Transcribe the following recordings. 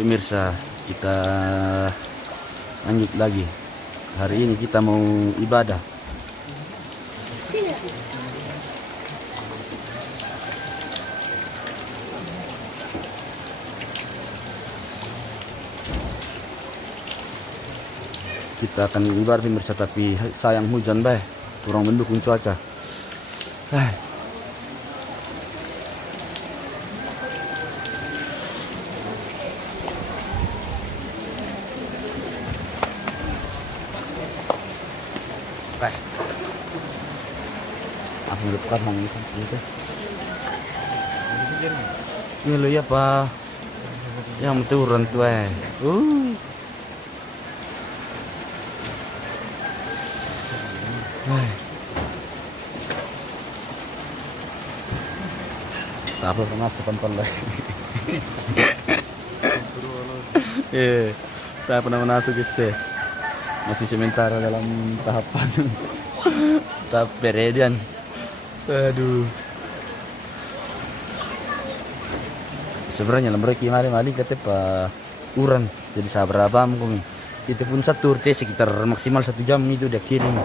Pemirsa, kita lanjut lagi. Hari ini kita mau ibadah. Kita akan ibadah pemirsa, tapi sayang hujan bah, kurang mendukung cuaca. Aku dekat mau gitu. Ini lo ya pak, yang turun tuh tak apa mas depan lah. Saya pernah masuk sih. Masih sementara dalam tahapan tahap peredian. Aduh. Sebenarnya lembek mali kata pak uran jadi sabar abam kami. Itu pun satu sekitar maksimal 1 jam itu udah kirim.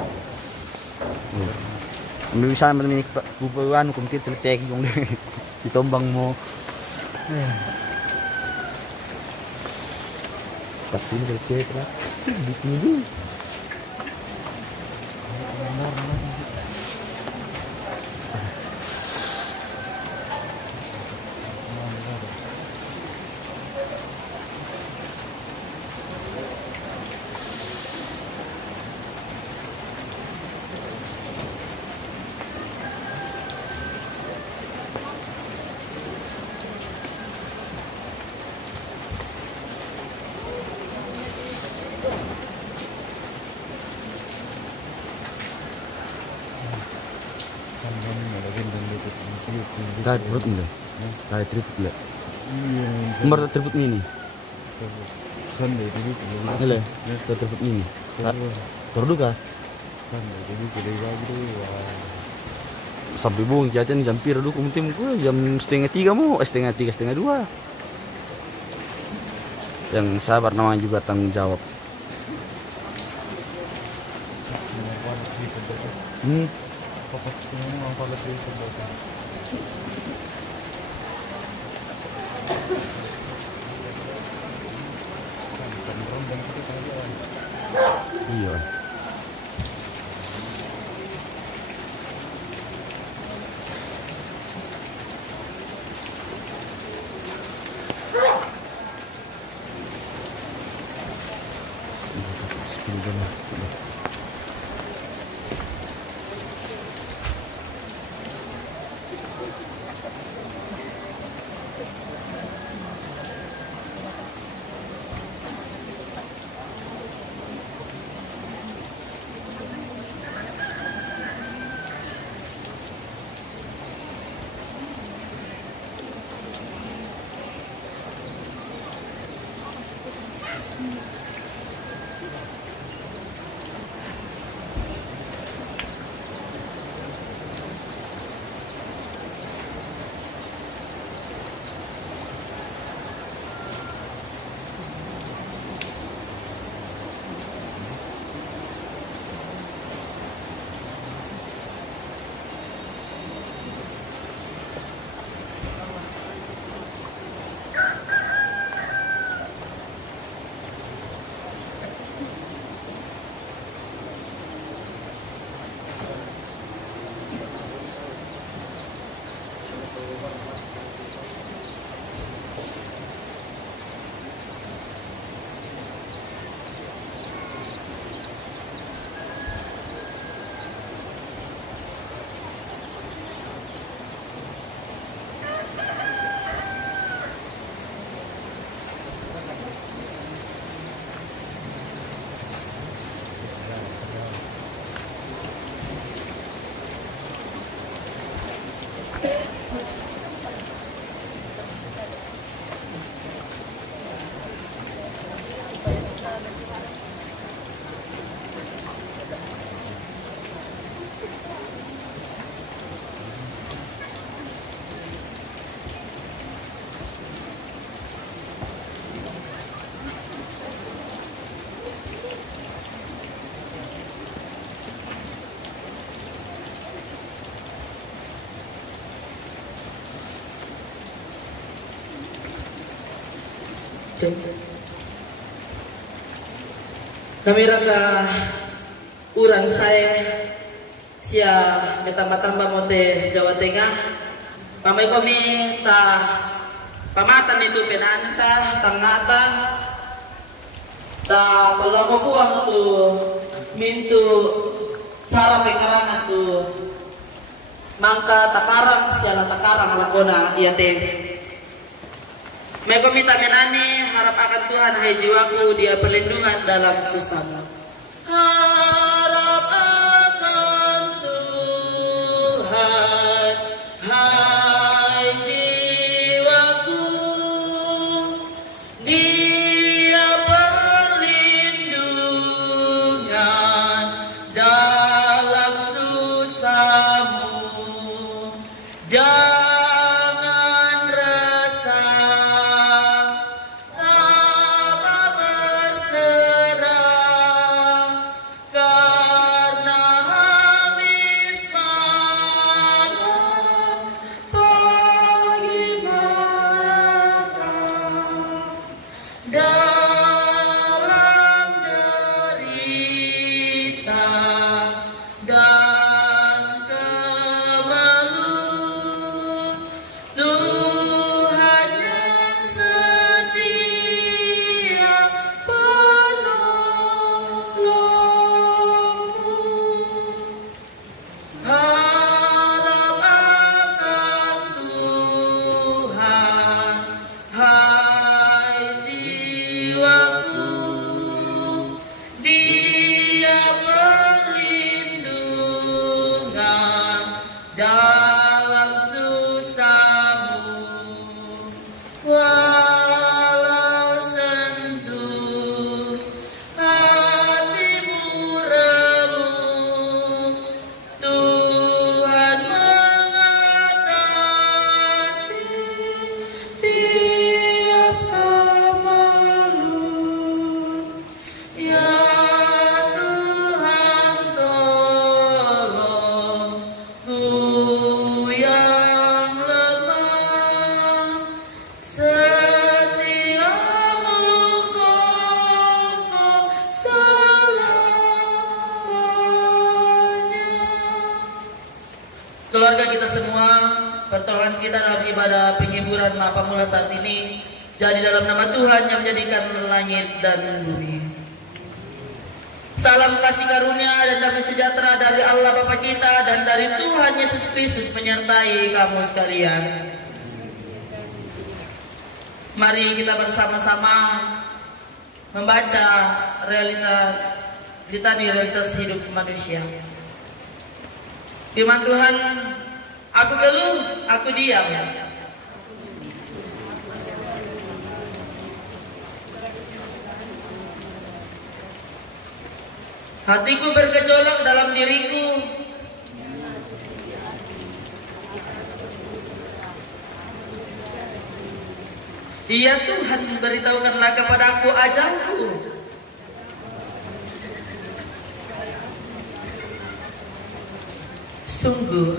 Bisa menemani bubuan kum kita teki kong si tombang mo. Pasti ini cek lah. Bikin dulu. Dah triput ni, dah triput le. Nomor triput ni. Sunday triput. Hele, triput ni. Terdu kah? Sunday triput dari lagi Sampai buang jajan jam pira dulu tim gue jam 2:30 mau setengah 3 setengah 2. Yang sabar namanya juga tanggung jawab. Iya. Cek. Kami raga uran saya sia betambah-tambah mote Jawa Tengah. Pamai kami ta pamatan itu penanta tangata ta pelaku kuang tu mintu salah pengarangan tu mangka takarang siala takarang lakona iya teh. Mereka minta menani harap akan Tuhan hai jiwaku dia perlindungan dalam susah. Harap akan Tuhan hai jiwaku dia perlindungan dalam susahmu. Jangan resah, tabah berserah, karena habis mana pagi mereka dalam derita dan kemelut. Tuhan yang setia penolongmu. Harap akan Tuhan hai jiwaku dia perlindungan dalam susahmu. Walau sentuh hatimu remuk, Tuhan mengatasi tiap kemaluan. Ya Tuhan tolongku yang lemah, setiamu kokoh selamanya. Keluarga kita semua, pertolongan kita dalam ibadah penghiburan Maha Pamula saat ini jadi dalam nama Tuhan yang menjadikan langit dan bumi. Salam kasih karunia dan damai sejahtera dari Allah Bapa kita dan dari Tuhan Yesus Kristus menyertai kamu sekalian. Mari kita bersama-sama membaca litani realitas hidup manusia. Firman Tuhan, aku geluh, aku diam. Hatiku bergejolak dalam diriku. Ya Tuhan, beritahukanlah kepadaku ajalku. Sungguh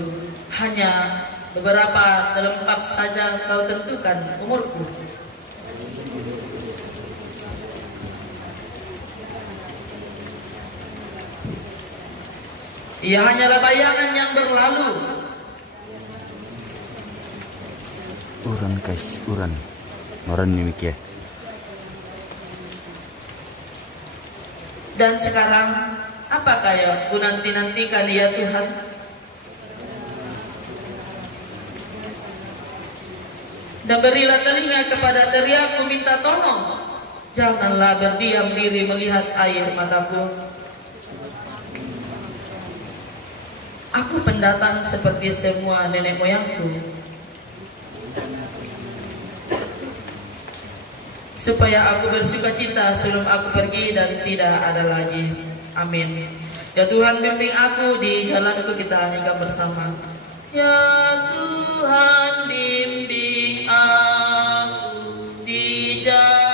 hanya beberapa telempap saja kau tentukan umurku. Ia hanyalah bayangan yang berlalu. Uran guys, uran demikian. Dan sekarang apakah yang ku nanti-nantikan ya Tuhan? Dan berilah telinga kepada teriakku minta tolong. Janganlah berdiam diri melihat air mataku. Aku pendatang seperti semua nenek moyangku, supaya aku bersuka cita sebelum aku pergi dan tidak ada lagi. Amin. Ya Tuhan, bimbing aku di jalanku kita hingga bersama. Ya Tuhan, bimbing aku di jalanku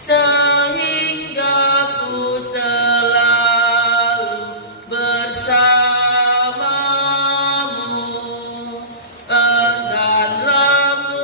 sehingga ku selalu bersamamu. Engganlah ku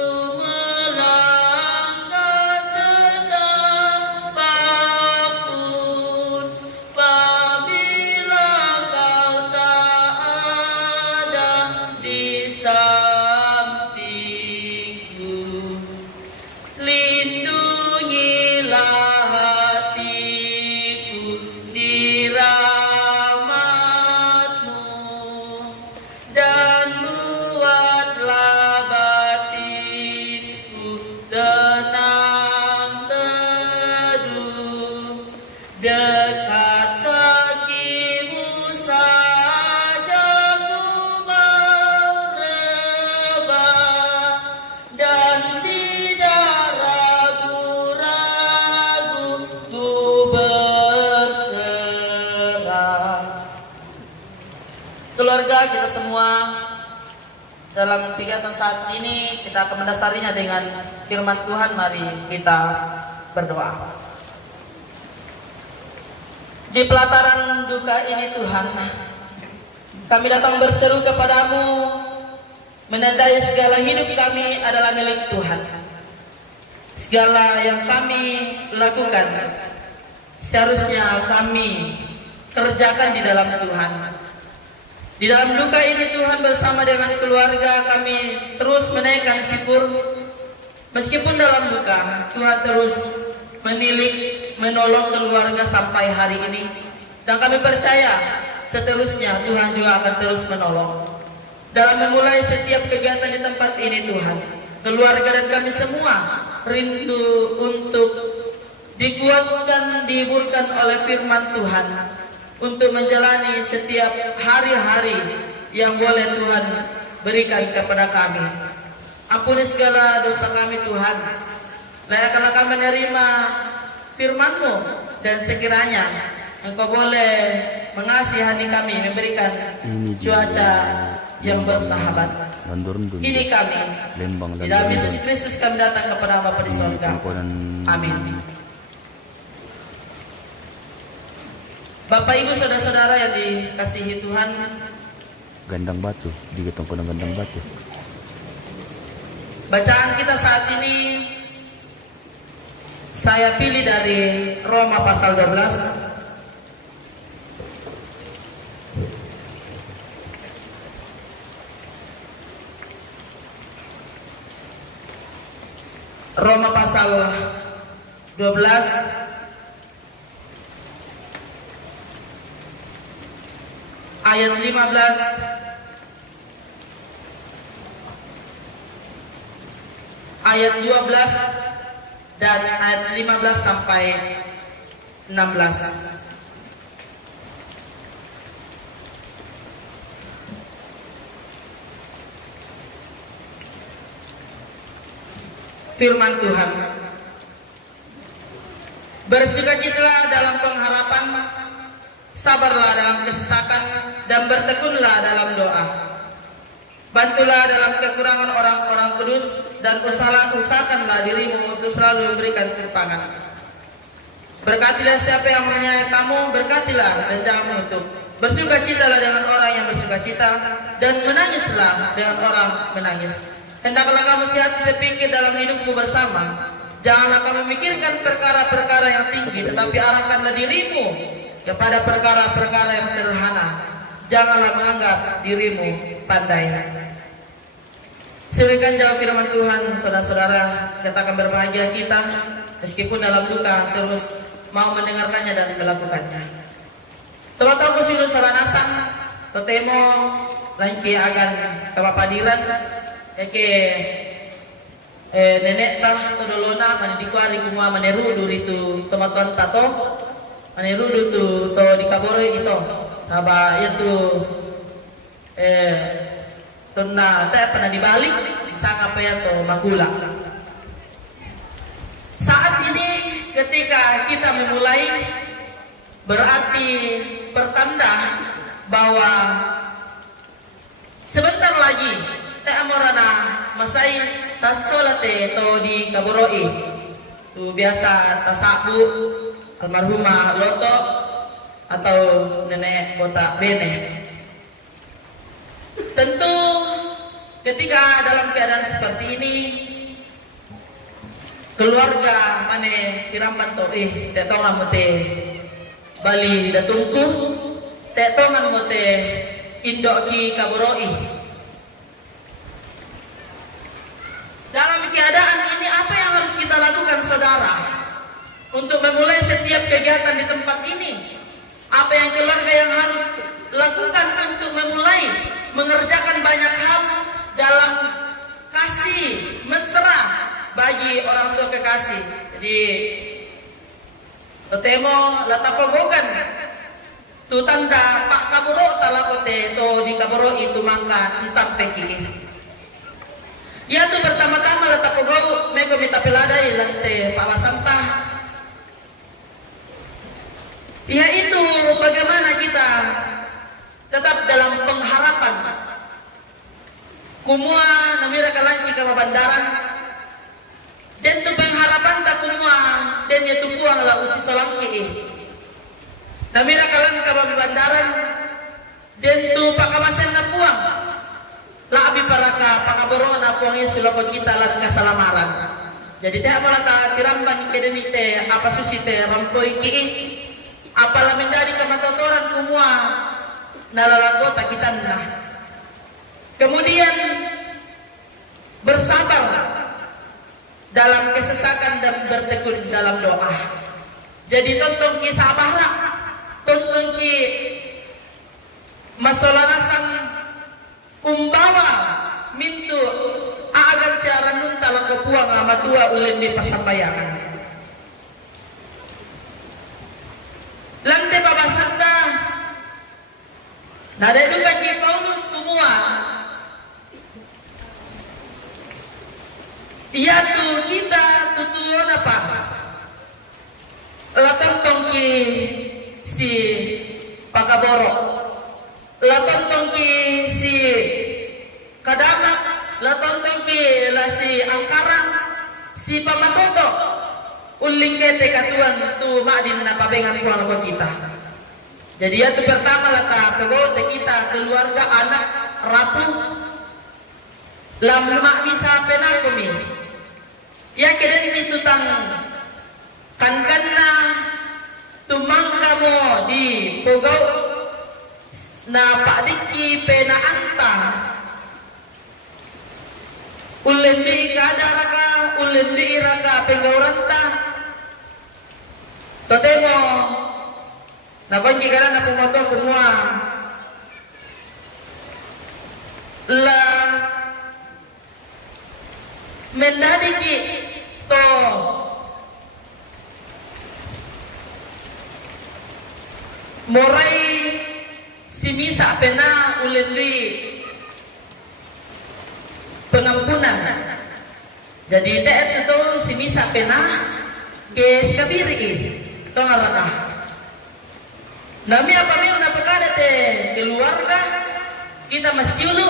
Marilah kita semua dalam kegiatan saat ini kita akan mendasarinya dengan firman Tuhan. Mari kita berdoa. Di pelataran duka ini Tuhan, kami datang berseru kepadamu, menandai segala hidup kami adalah milik Tuhan. Segala yang kami lakukan seharusnya kami kerjakan di dalam Tuhan. Di dalam duka ini Tuhan, bersama dengan keluarga kami terus menaikkan syukur. Meskipun dalam duka, Tuhan terus menilik, menolong keluarga sampai hari ini. Dan kami percaya seterusnya Tuhan juga akan terus menolong. Dalam memulai setiap kegiatan di tempat ini Tuhan, keluarga dan kami semua rindu untuk dikuatkan, dihiburkan oleh firman Tuhan, untuk menjalani setiap hari-hari yang boleh Tuhan berikan kepada kami. Ampuni segala dosa kami Tuhan. Layakkanlah kami menerima firman-Mu, dan sekiranya Engkau boleh mengasihani kami, memberikan cuaca yang bersahabat. Ini kami, di dalam Yesus Kristus kami datang kepada Bapa di sorga. Amin. Bapak Ibu saudara-saudara yang dikasihi Tuhan, Gandang batu, digetong ko ng gandang batu. bacaan kita saat ini saya pilih dari Roma pasal 12. Roma pasal 12 ayat 15 ayat 12 dan ayat 15 sampai 16. Firman Tuhan. Bersukacitalah dalam pengharapan, sabarlah dalam kesesakan, dan bertekunlah dalam doa. Bantulah dalam kekurangan orang-orang kudus, dan usahakanlah dirimu untuk selalu memberikan tumpangan. Berkatilah siapa yang menyayangi kamu, berkatilah dan jangan menutup. Bersukacitalah dengan orang yang bersukacita, dan menangislah dengan orang menangis. Hendaklah kamu sehat sepikir dalam hidupmu bersama. Janganlah kamu memikirkan perkara-perkara yang tinggi, tetapi arahkanlah dirimu kepada perkara-perkara yang sederhana. Janganlah menganggap dirimu pandai. Sebutkan jawab firman Tuhan, saudara-saudara, katakan berbahagia kita meskipun dalam duka terus mau mendengarkannya dan melakukannya. Teman-teman kusilu saranasang, totemo langki agan kapapadiran, eke nenek tah todolona mandikwari kumwa manerudu itu teman-teman tato manerudu tu to di kaboro itu saba itu tunna teh pernah dibalik disangka apa ya to magula. Saat ini ketika kita memulai berarti pertanda bahwa sebentar lagi teh amorana masai tasolate to di kaboroi tu biasa tasabu almarhumah Loto atau nenek botak Bene. Tentu ketika dalam keadaan seperti ini keluarga mane piramban to tetongan mote Bali datungku tetongan mote indoki kaboroi. Dalam keadaan ini apa yang harus kita lakukan saudara untuk memulai setiap kegiatan di tempat ini? Apa yang keluarga yang harus lakukan untuk memulai mengerjakan banyak hal dalam kasih mesra bagi orang tua kekasih. Jadi totemo latapogogan tu tanda pak kaburo talakote to di kaburo itu mangka entang peki. Ya tu pertama-tama letak pegau mego minta pelada ilante Pak Basanta. Yaitu bagaimana kita tetap dalam pengharapan. Kumua namira kalanki ka bandaran. Den tu pengharapan tak kumua den ya tupuang la usi solangki. Namira kalanki ka bandaran den tu pakamasen na puang. Labi paraka pakaborona puang Yesus lakon kita lat kasalamaran. Jadi teh amola ta tiramban kedeni teh apa susi teh rampoi ki. Apalah menjadi kematotoran kumua nalalagota kita nah. Kemudian bersabar dalam kesesakan dan bertekun dalam doa. Jadi tonton ki sabara, tonton ki masalah sang umbawa mintu agan siaran nunta lako puang amatua ulen di pasampayangan. Lante babasanda nada juga ki Paulus kumua iya tu kita tutuon apa latong ki si pakaboro latong ki si kadamak latong ki la si angkarang si pamatoto uling kete katuan tu madin na pabengan puang ko kita. Jadi ya tu pertama lata pegote kita keluarga anak rapuh lam lemak bisa penakomi. Ya keden itu tang kankanna tumang kamu di pogau na pak diki pena anta ulen di kadaraka ulen di iraka pengauranta totemo na konji kana na pumoto kumua la mendadi ki to morai simisa pena ulendui pengampunan. Jadi daet itu simisa pena ke skabiri to ngaraka. Nami apa mil na pekada te keluarga kita masiulu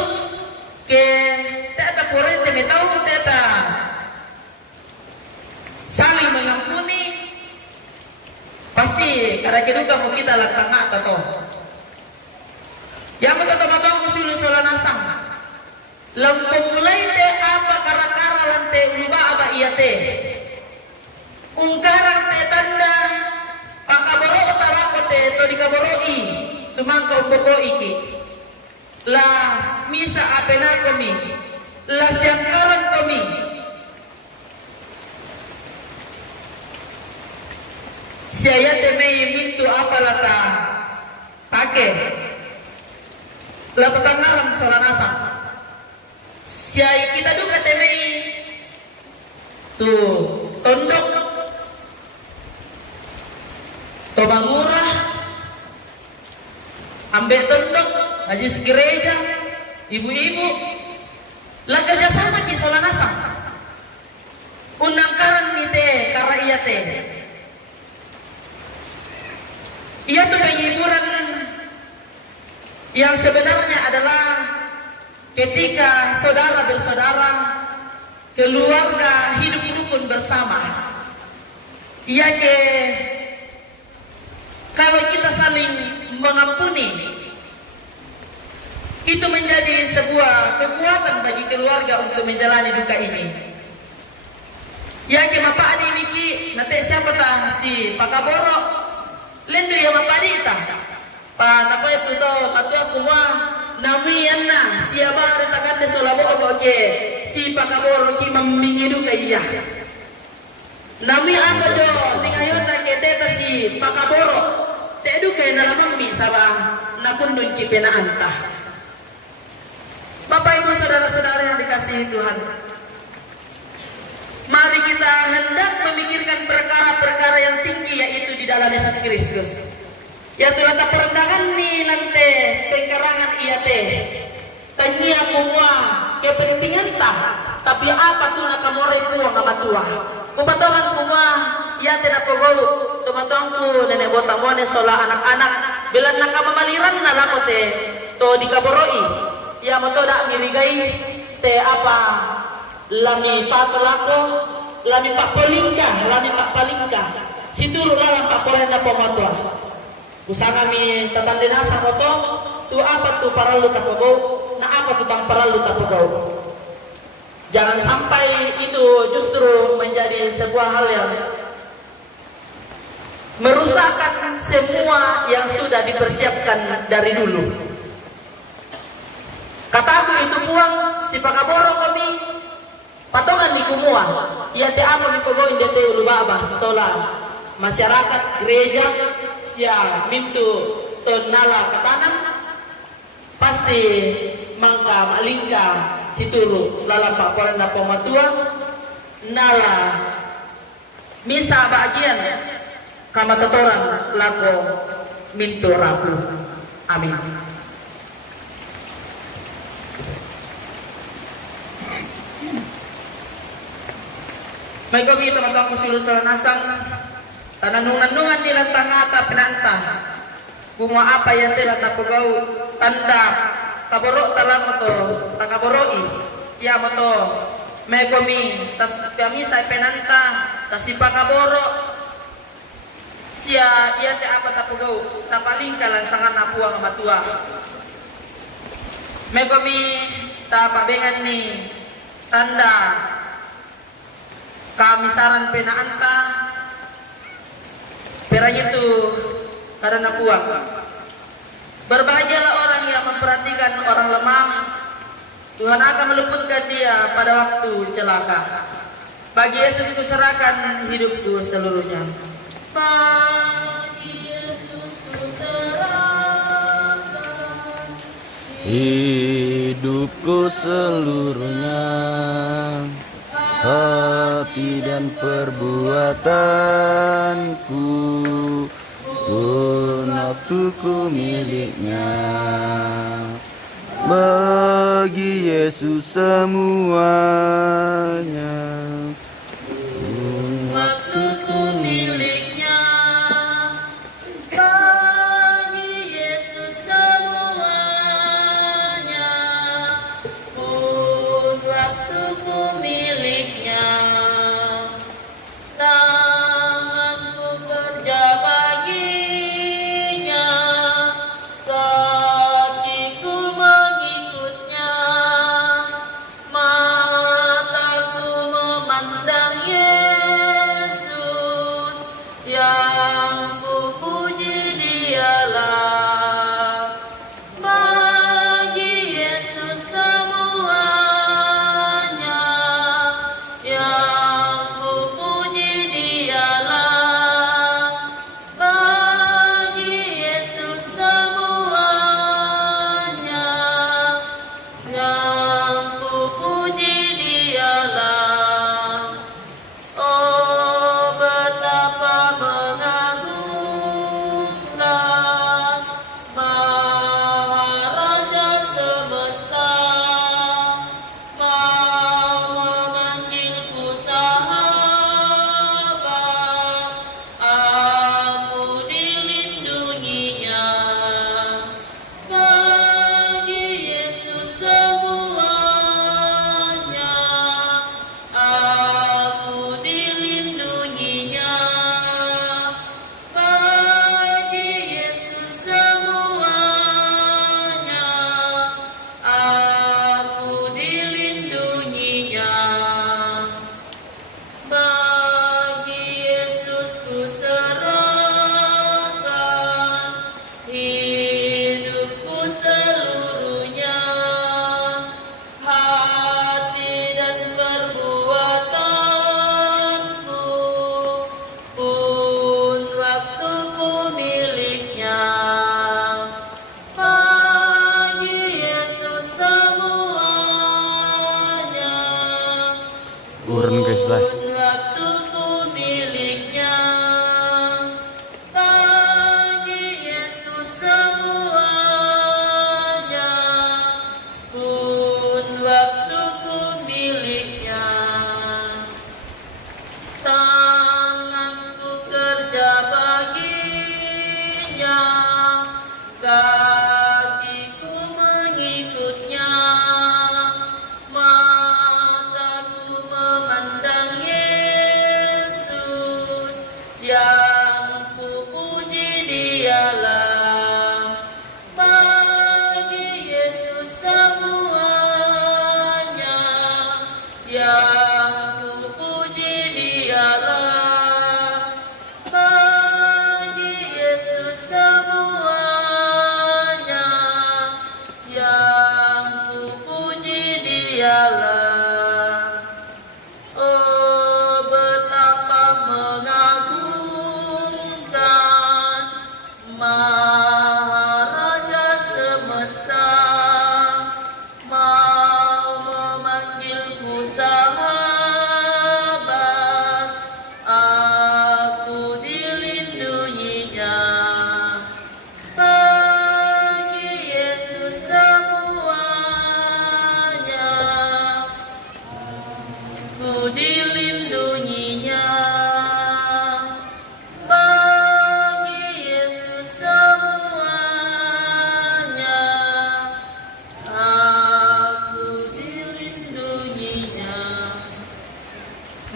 ke teta porente metau teta saling mengampuni pasti kada keduka mo kita latanga tato. Yang matotong usul solanasang lampung mulai te apa kara-kara lante uba aba iya te ungkarang te tanda pakaboro utarako te to dikaboroi tumangka umpoko iki la misa apena komi la siangkaran komi siaya temei mintu apa lata pake la patangaran solanasa siai kita duka temei tu tondok tobangurah ambek tondok majlis gereja ibu-ibu la kerjasama ki solanasa unangkaran mite kara iya te iya tu penghiburan yang sebenarnya adalah ketika saudara bersaudara keluarga hidup rukun bersama. Iya ke kalau kita saling mengampuni itu menjadi sebuah kekuatan bagi keluarga untuk menjalani duka ini. Ya ke mapadi miki nate siapa tah si pakaboro lendu ya mapadi tah pa nakoy puto katua kuma nami yanna siapa retakan de solabo oke si pakaboro ki mamingidu kaya nami ano jo tingayota ke teta si pakaboro tedu kay nalamang mi sabang nakundun ki penaanta. Bapak Ibu saudara-saudara yang dikasihi Tuhan, mari kita hendak memikirkan perkara-perkara yang tinggi yaitu di dalam Yesus Kristus. Ya telah tak perendahan ni lante pengkarangan iya teh tanya kumua kepentingan tah tapi apa tu nak kamorai puang sama tua kupatongan kumua ya tidak pogou teman-temanku nenek botamone sola anak-anak Bilang nak mamaliran na lako te to di kaboroi. Ya mo to dak mirigay te apa lami patulako, lami pakpalingka. Situru lalang pakpolen na pomotua. Usanga mi tatandena sa moto tu apa tu paralu tapogau, na apa tu tang paralu tapogau. Jangan sampai itu justru menjadi sebuah hal yang merusakkan semua yang sudah dipersiapkan dari dulu. Kataku itu puang si pakaboro kami patongan di kumua. Ia te apa mi pegawai dete ulu baba sesola masyarakat gereja sia mintu tonala katanan pasti mangka malingka situru lalang pakoran na pematua nala misa bagian kamatatoran lako mintu rabu. Amin. May kami teman-teman kusilusan nasang tananungan-nungan nila tangata penanta bunga apa yang telah tapugau tanda kaboro talang to takaboroi ya moto may kami tas kami sa penanta tas ipakaboro sia iya te apa tapugau tapaling kalan sangan napuang matua may kami tapabengan ni tanda kamisaran penaanta peranya itu karena puang. Berbahagialah orang yang memperhatikan orang lemah. Tuhan akan meluputkan dia pada waktu celaka. Bagi Yesus kuserahkan hidupku seluruhnya. Bagi Yesus kuserahkan hidupku seluruhnya, hati dan perbuatanku, pun waktuku miliknya. Bagi Yesus semuanya, pun waktuku miliknya. Bagi Yesus semuanya, pun waktuku miliknya. Tanganku kerja baginya, kakiku mengikutnya, mataku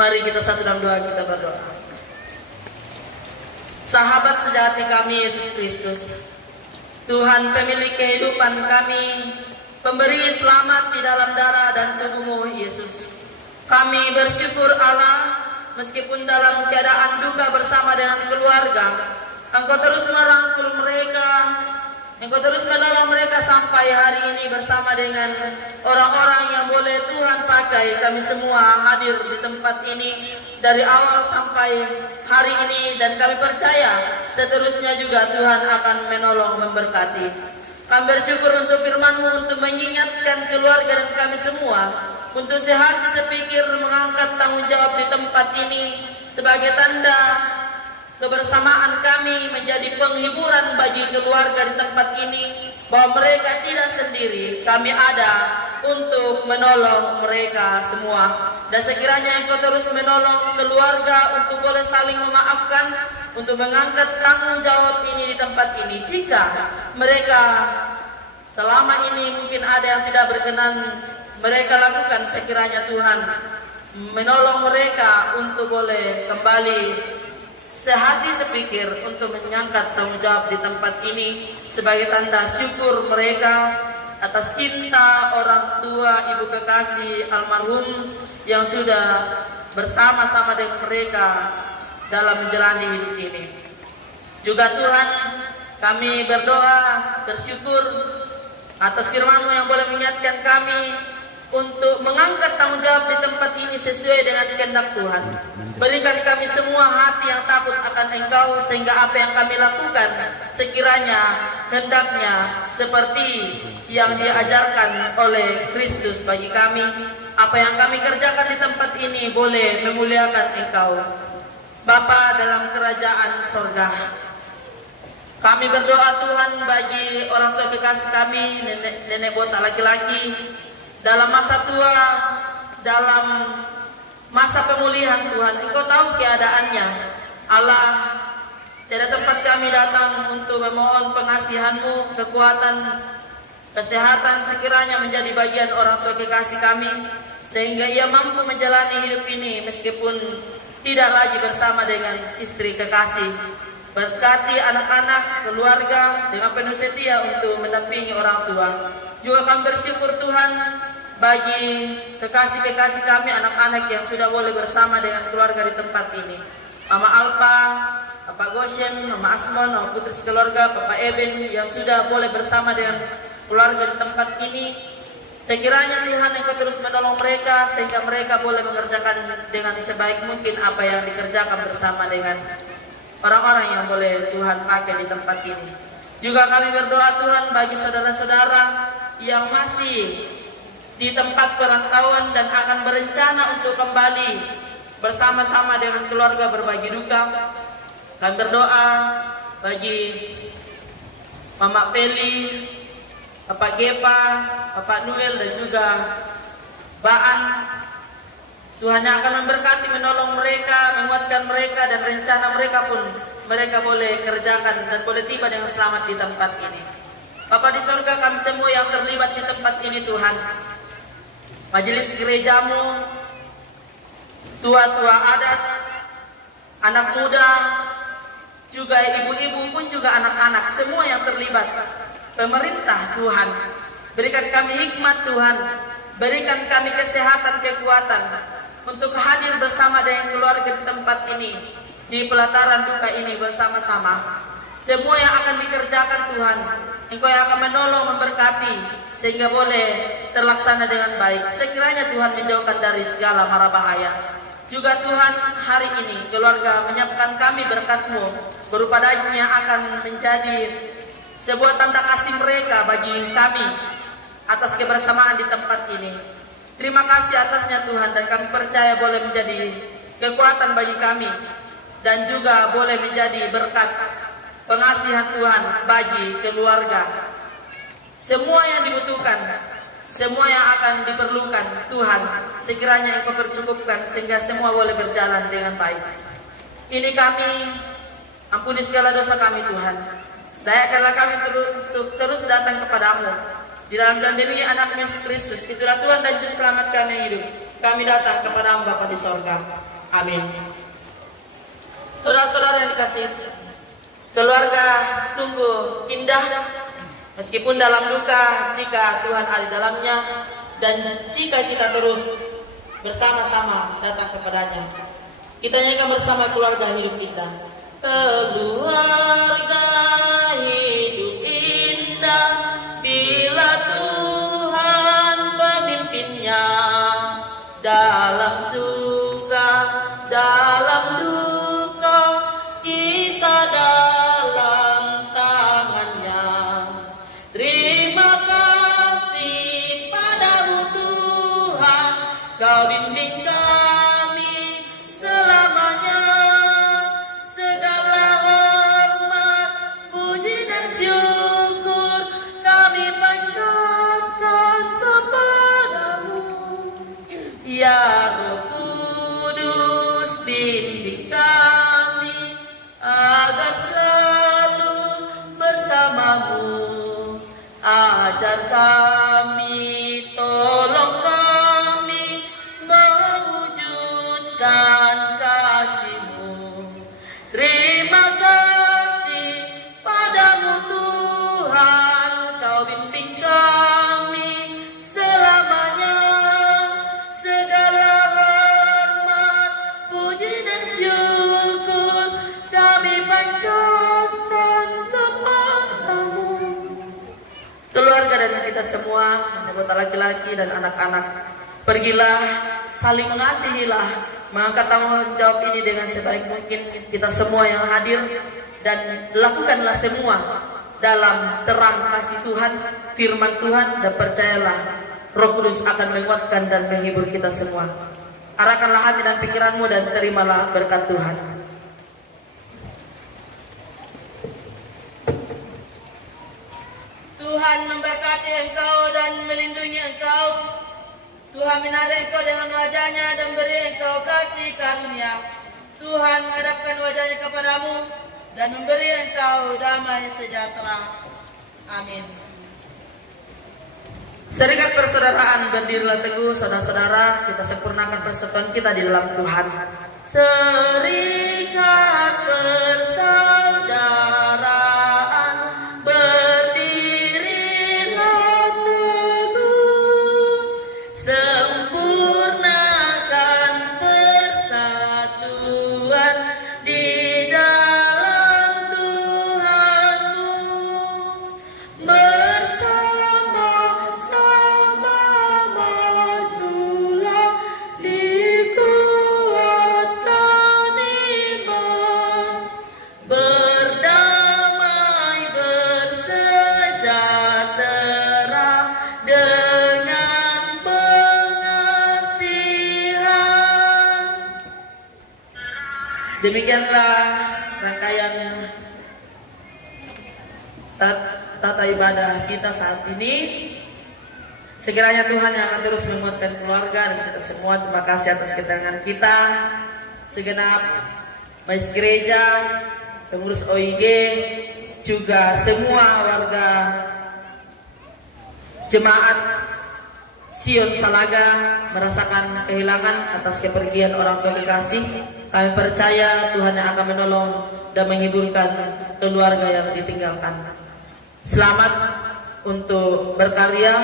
Mari kita satu dalam doa, kita berdoa. Sahabat sejati kami Yesus Kristus, Tuhan pemilik kehidupan kami, pemberi selamat di dalam darah dan tubuh-Mu Yesus. Kami bersyukur Allah, meskipun dalam keadaan duka bersama dengan keluarga, Engkau terus merangkul mereka, Engkau terus menolong mereka sampai hari ini bersama dengan orang-orang yang boleh Tuhan pakai. Kami semua hadir di tempat ini dari awal sampai hari ini, dan kami percaya seterusnya juga Tuhan akan menolong, memberkati. Kami bersyukur untuk firman-Mu, untuk mengingatkan keluarga dan kami semua, untuk sehati sepikir mengangkat tanggung jawab di tempat ini sebagai tanda kebersamaan kami, menjadi penghiburan bagi keluarga di tempat ini, bahwa mereka tidak sendiri, kami ada untuk menolong mereka semua. Dan sekiranya Engkau terus menolong keluarga untuk boleh saling memaafkan, untuk mengangkat tanggung jawab ini di tempat ini. Jika mereka selama ini mungkin ada yang tidak berkenan mereka lakukan, sekiranya Tuhan menolong mereka untuk boleh kembali sehati sepikir untuk menyangkat tanggung jawab di tempat ini sebagai tanda syukur mereka atas cinta orang tua ibu kekasih almarhum yang sudah bersama-sama dengan mereka dalam menjalani hidup ini. Juga Tuhan, kami berdoa bersyukur atas firman-Mu yang boleh mengingatkan kami untuk mengangkat tanggung jawab di tempat ini sesuai dengan kehendak Tuhan. Berikan kami semua hati yang takut akan Engkau, sehingga apa yang kami lakukan sekiranya hendaknya seperti yang diajarkan oleh Kristus bagi kami. Apa yang kami kerjakan di tempat ini boleh memuliakan Engkau, Bapa dalam kerajaan sorga. Kami berdoa Tuhan bagi orang tua kekasih kami, nenek botak laki-laki, dalam masa tua, dalam masa pemulihan Tuhan. Engkau tahu keadaannya Allah. Tiada tempat kami datang untuk memohon pengasihan-Mu, kekuatan, kesehatan sekiranya menjadi bagian orang tua kekasih kami, sehingga ia mampu menjalani hidup ini meskipun tidak lagi bersama dengan istri kekasih. Berkati anak-anak, keluarga dengan penuh setia untuk mendampingi orang tua. Juga kami bersyukur Tuhan bagi kekasih-kekasih kami, anak-anak yang sudah boleh bersama dengan keluarga di tempat ini. Mama Alpa, Papa Goshen, Mama Asmon, Mama Putri sekeluarga, Papa Eben yang sudah boleh bersama dengan keluarga di tempat ini. Sekiranya Tuhan Engkau terus menolong mereka, sehingga mereka boleh mengerjakan dengan sebaik mungkin apa yang dikerjakan bersama dengan orang-orang yang boleh Tuhan pakai di tempat ini. Juga kami berdoa Tuhan bagi saudara-saudara yang masih di tempat perantauan dan akan berencana untuk kembali bersama-sama dengan keluarga berbagi duka. Kami berdoa bagi Mama Feli, Bapak Gepa, Bapak Noel dan juga Baan. Tuhan yang akan memberkati, menolong mereka, menguatkan mereka, dan rencana mereka pun mereka boleh kerjakan dan boleh tiba dengan selamat di tempat ini. Bapa di sorga, kami semua yang terlibat di tempat ini Tuhan, majelis gerejamu, tua-tua adat, anak muda, juga ibu-ibu pun juga anak-anak, semua yang terlibat, pemerintah Tuhan, berikan kami hikmat Tuhan, berikan kami kesehatan, kekuatan untuk hadir bersama dengan keluarga di tempat ini, di pelataran duka ini bersama-sama. Semua yang akan dikerjakan Tuhan, Engkau yang akan menolong, memberkati, sehingga boleh terlaksana dengan baik. Sekiranya Tuhan menjauhkan dari segala mara bahaya. Juga Tuhan, hari ini keluarga menyiapkan kami berkat-Mu, berupa daging yang akan menjadi sebuah tanda kasih mereka bagi kami atas kebersamaan di tempat ini. Terima kasih atasnya Tuhan, dan kami percaya boleh menjadi kekuatan bagi kami, dan juga boleh menjadi berkat pengasihan Tuhan bagi keluarga. Semua yang dibutuhkan, semua yang akan diperlukan Tuhan, sekiranya Engkau percukupkan sehingga semua boleh berjalan dengan baik. Ini kami, ampuni segala dosa kami Tuhan. Layakkanlah kami terus datang kepadamu. Di dalam dan demi anak Yesus Kristus, itulah Tuhan dan Juru Selamat kami yang hidup. Kami datang kepada Bapa di sorga. Amin. Saudara-saudara yang dikasihi, keluarga sungguh indah meskipun dalam duka, jika Tuhan ada di dalamnya dan jika kita terus bersama-sama datang kepadanya. Kita nyanyikan bersama keluarga hidup indah. Keluarga hidup indah bila Tuhan pemimpinnya, dalam suka, dalam duka, kita dalam tangannya. Terima kasih padamu Tuhan, Kau bimbing kami selamanya. Segala hormat, puji dan syukur kami panjatkan kepadamu. Ya Roh Kudus, bimbing kami agar selalu bersamamu. Ajar kami, tolong kami mewujudkan kasih-Mu. Terima kasih padamu Tuhan, Kau bimbing kami selamanya. Segala hormat, puji dan syukur kami panjatkan kepadamu. Keluarga dan kita semua, anggota laki-laki dan anak-anak, pergilah, saling mengasihilah, mengangkat tanggung jawab ini dengan sebaik mungkin kita semua yang hadir, dan lakukanlah semua dalam terang kasih Tuhan, firman Tuhan, dan percayalah Roh Kudus akan menguatkan dan menghibur kita semua. Arahkanlah hati dan pikiranmu dan terimalah berkat Tuhan. Tuhan memberkati engkau dan melindungi engkau. Tuhan menarik engkau dengan wajahnya dan beri engkau kasih karunia. Tuhan menghadapkan wajahnya kepadamu dan memberi engkau damai sejahtera. Amin. Serikat persaudaraan, berdirilah teguh saudara-saudara, kita sempurnakan persatuan kita di dalam Tuhan. Serikat persaudaraan, berdirilah teguh, sempurnakan persatuan di dalam Tuhanmu. Bersama-sama majulah, dikuatkan iman, berdamai bersejahtera dengan pengasihan. Demikianlah rangkaian tata ibadah kita saat ini. Sekiranya Tuhan yang akan terus menguatkan keluarga dan kita semua. Terima kasih atas kedatangan kita, segenap mais gereja, pengurus OIG, juga semua warga jemaat Sion Salaga merasakan kehilangan atas kepergian orang tua kekasih. Kami percaya Tuhan yang akan menolong dan menghiburkan keluarga yang ditinggalkan. Selamat untuk berkarya,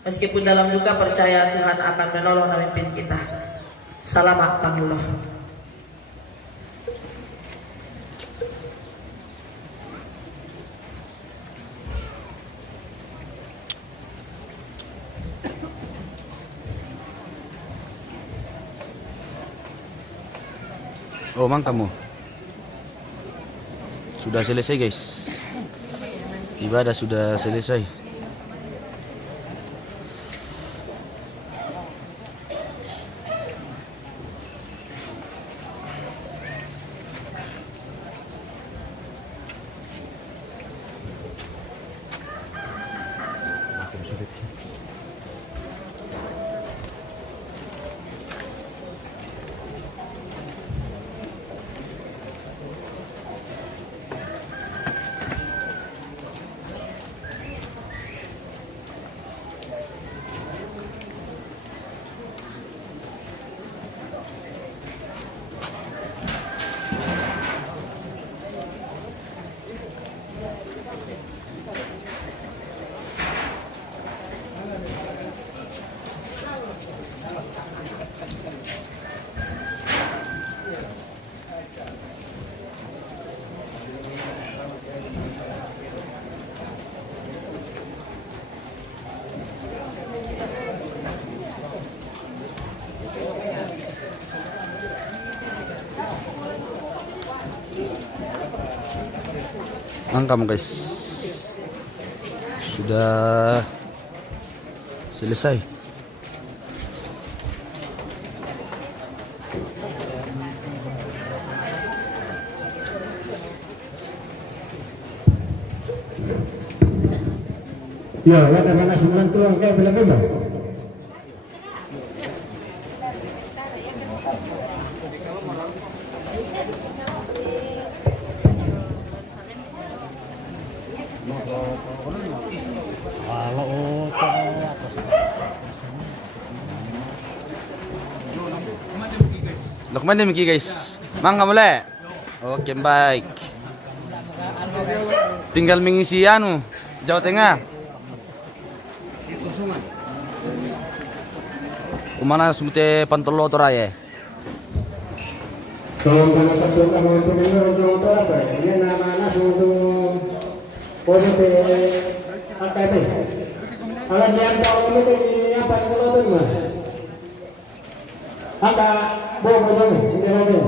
meskipun dalam duka, percaya Tuhan akan menolong dan memimpin kita. Selamat Panguloh. Oh, mang kamu sudah selesai guys, ibadah sudah selesai. Makin sulit. Angkam guys. Sudah selesai. Ya, ada mana sembilan tulang kayak bila-bila. Lokman deh guys. Mangga mulai. Oke, baik. Tinggal mengisi anu Jawa Tengah. Kumana sumute pantolo toraya. Kalau mana satu kamu pendengar untuk apa? Ini nama-nama untuk politik AKP. Kalau dia tahu itu apa itu tuh mas? Ada bobo dong, ini lagi.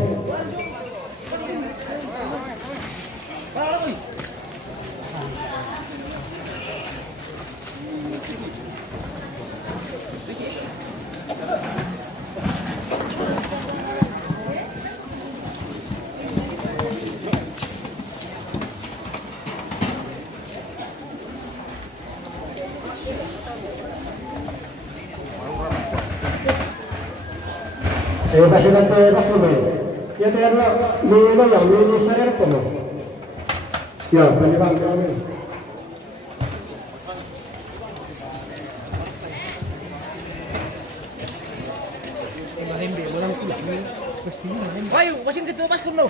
Kasih nanti masuk deh. Ya terus minggu yang minggu saya penuh. Ya, penyebab kami. Ayo, mesin ketua mas kuno.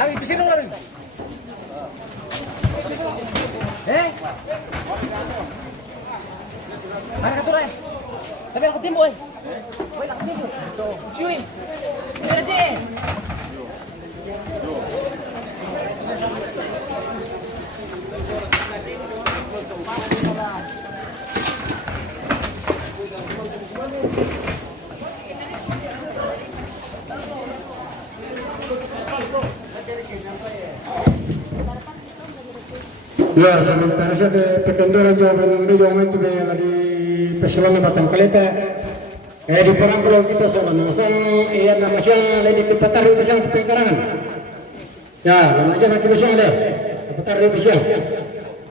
Kami pesin dong lagi. Mana ketua? Tapi aku timbo. Woi, aku timbo. Cuy. Kerja. Ya, sementara saya pekendoran jawaban menuju momento di Pesulana Batang Kaleta. Di perang pulau kita soal masang iya nama siang lagi ke petar di siang pengkarangan. Ya, nama aja nak siang deh. Petar di siang.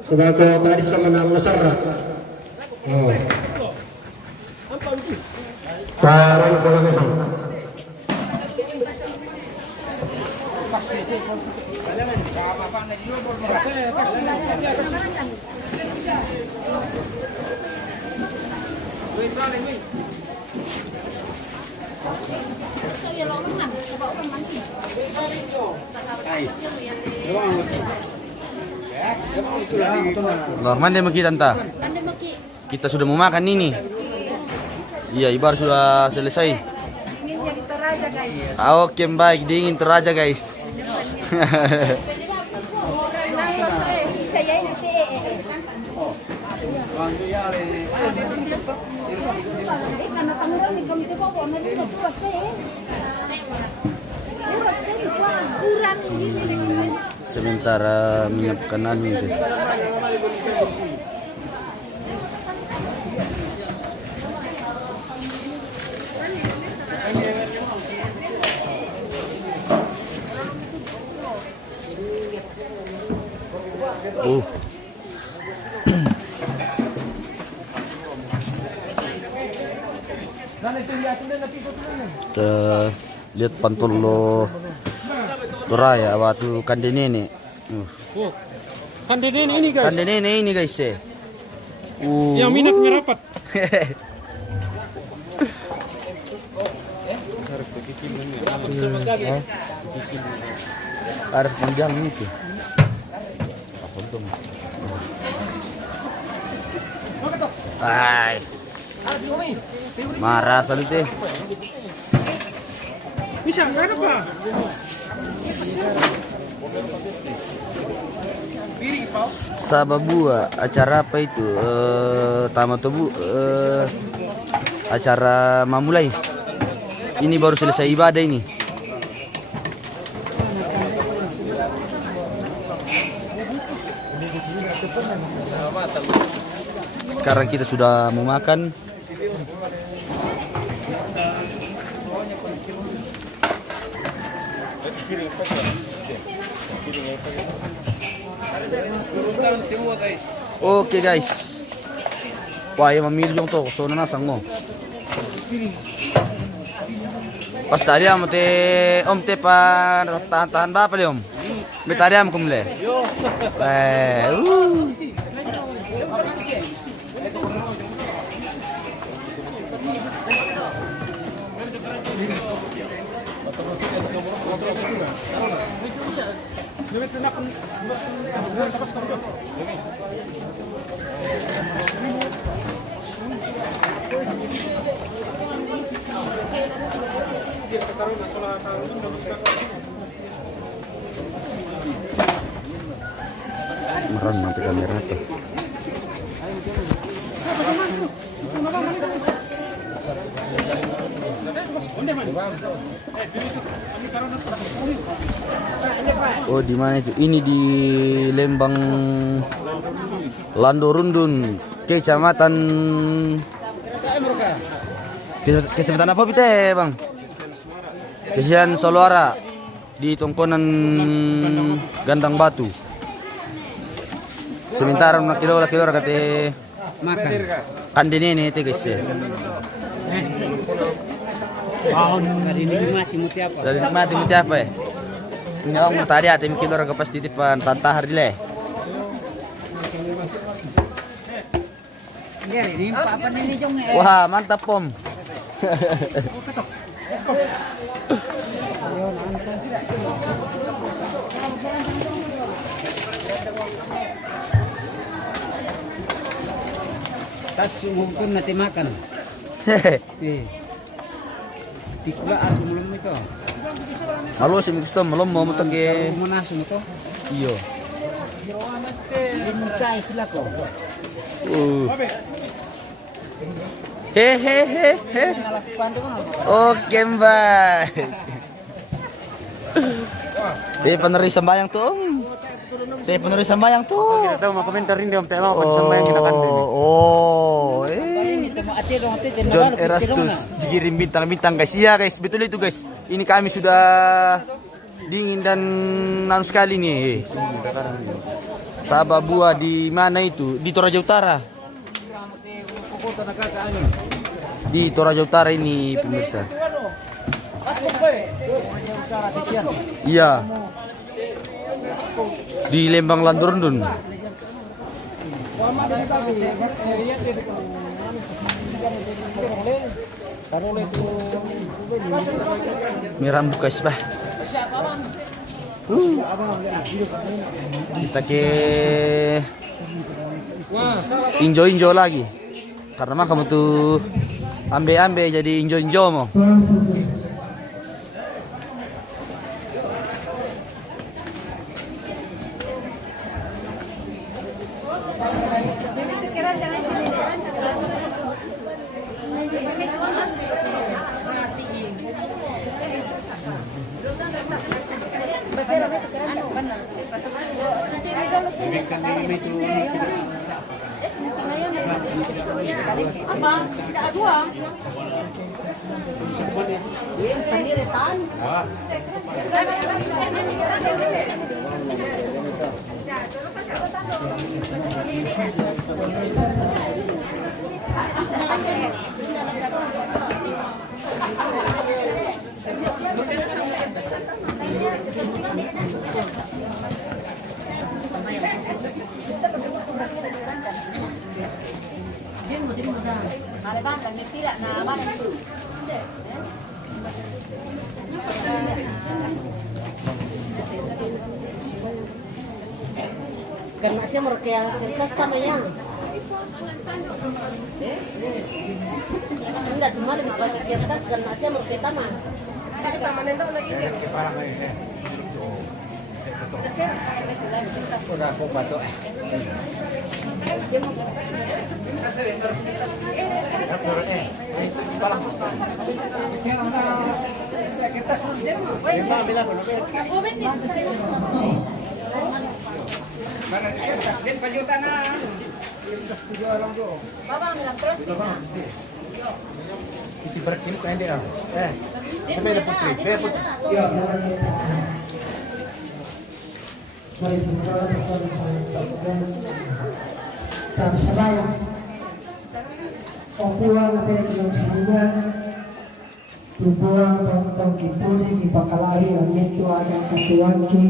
Sebagai tadi sama nama Sarah. Oh. Parang sama-sama. Norman deh maki tanta. Kita sudah mau makan ini. Iya, ibar sudah selesai. Oke, baik, dingin teraja guys. Sementara menyiapkan anu guys. Kita lihat pantolo Toraya waktu kandenene. Kandenene ini guys. Kandenene ini guys ya. Yang minatnya rapat. Harus panjang itu. Apa dong? Ay. Marah salute. Bisa enggak ada, Pak? Piring. Sababua, acara apa itu? Tamatobu, acara memulai. Ini baru selesai ibadah ini. Sekarang kita sudah mau makan. Oke guys. Wah, yang memilih yung to, so nanasang mo. Pas tadi am te pa tahan ba pala om? May tadi am kumle. Meron nanti kamera tuh. Oh, di mana itu? Ini di Lembang Landorundun, Kecamatan apa Pite, Bang? Kesian Soloara di Tongkonan Gandang Batu. Sementara nak kilo kate makan. Kandini ini teh guys. Dari mati muti apa ya? Ini orang tadi ada mikir orang pas titipan tantahar dile. Wah, mantap Pom. Tas umum nanti makan. Tikula aku belum itu. Halo si Mixto belum mau tangge. Mana semua itu? Iyo. Minta silakan. Hehehe. Oke mbak. Penerus sembahyang tuh. Penerus sembahyang tuh. Kita tahu mau komentar ini om tema apa sembahyang kita kan ini. John Erastus dikirim bintang-bintang guys. Iya guys, betul itu guys. Ini kami sudah dingin dan nanu sekali nih. Sababua di mana itu? Di Toraja Utara. Di Toraja Utara ini pemirsa. Iya. Di Lembang Landorundun. Miram buka bah. Kita ke injo lagi. Karena mah kamu tuh ambe jadi injo mo. Karena saya mereka kertas sama yang enggak cuma 5 baju kertas karena saya mereka taman. Ada taman itu lagi. Kasi saya betulan kertas. Ora ko bato. Dia mau kertas. Baba ambil plastik na. Isi berkin ko hindi ah. Sampai ada putri. Putri. Ya, mari kita sabayang opuan apa yang kita sebutkan tubuhan tong kipuni di pakalari ang itu agak katuanki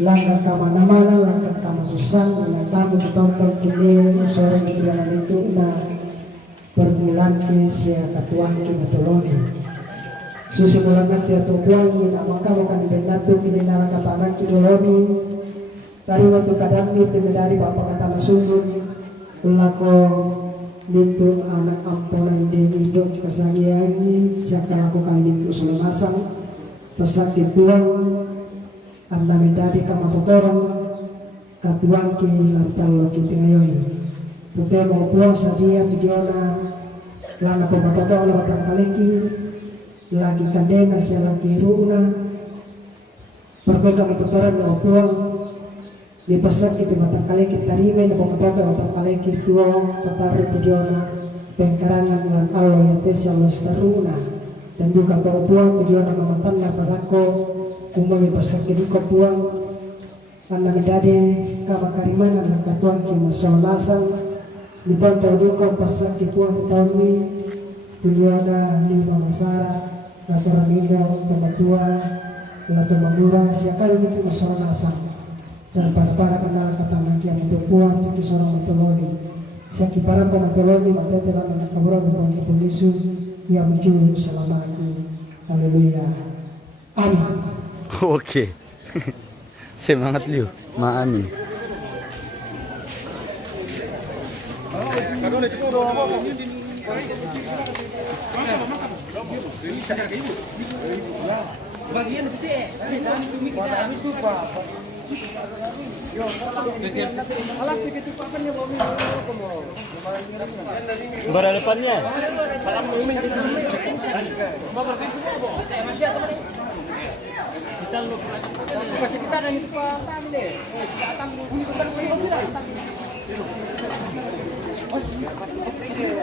langkah kamana-mana langkah kamasusan langkah tonton kini sore itu itu na perbulan ke sia katuanki matuloni susimulan nanti atau puangi na maka bukan benatu kini na katanan kidolomi dari waktu kadang itu dari bapak kata nasungun ulako mintu anak ampona ide hidup kesayangi siapa lakukan mintu selemasang pesakit tuang anda mendadi kama fotoran katuan ki lantal loki tingayoi tutemo puasa dia tujuana lana pematoto oleh kaliki lagi kandena sia lagi runa pergoga tutoran no puang di pesan itu batang kali kita rime na pematoto batang kali kita petari tujuana pengkarangan lan Allah ya tesa staruna dan juga kepuang tujuana mamatan na perako umami pesan kita kepuang anda menjadi karimanan lan katuan ki masolasan ditonton juga pesan kepuang tetapi tujuana lima masara laporan hingga pembantuan laporan mandura siapa itu masolasan dan para kenal kata nakian untuk puan itu seorang matoloni saki para matoloni mata telah nakabura bukan kepolisu yang menuju selamanya haleluya amin. Oke. Semangat Liu. Maamin. Bagian gede. Bara depannya. Salam ini. Kita ada itu Pak deh. Datang bunyi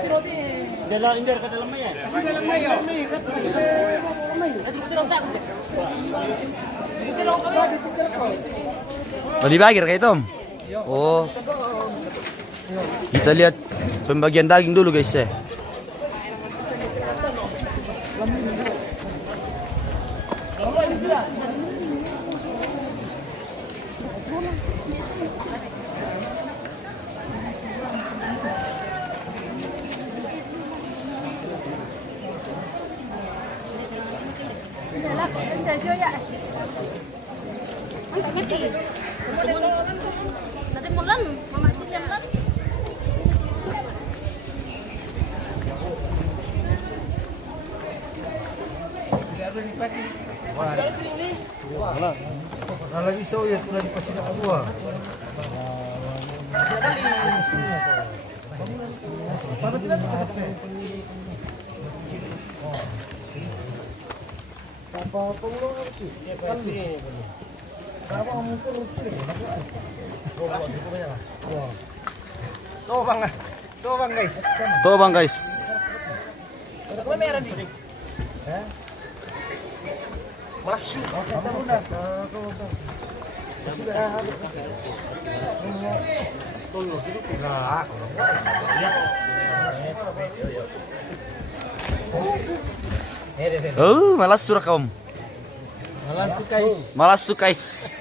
roti. Dalam indir ke dalamnya ya. Oh, dibagi kayak Tom? Oh. Kita lihat pembagian daging dulu guys ya. Nanti mulan, mama jalan. Kalau iso ya sudah dipasang aku. Tuh bang guys. Masuk. Oh, malas surah kaum. Malas sukais.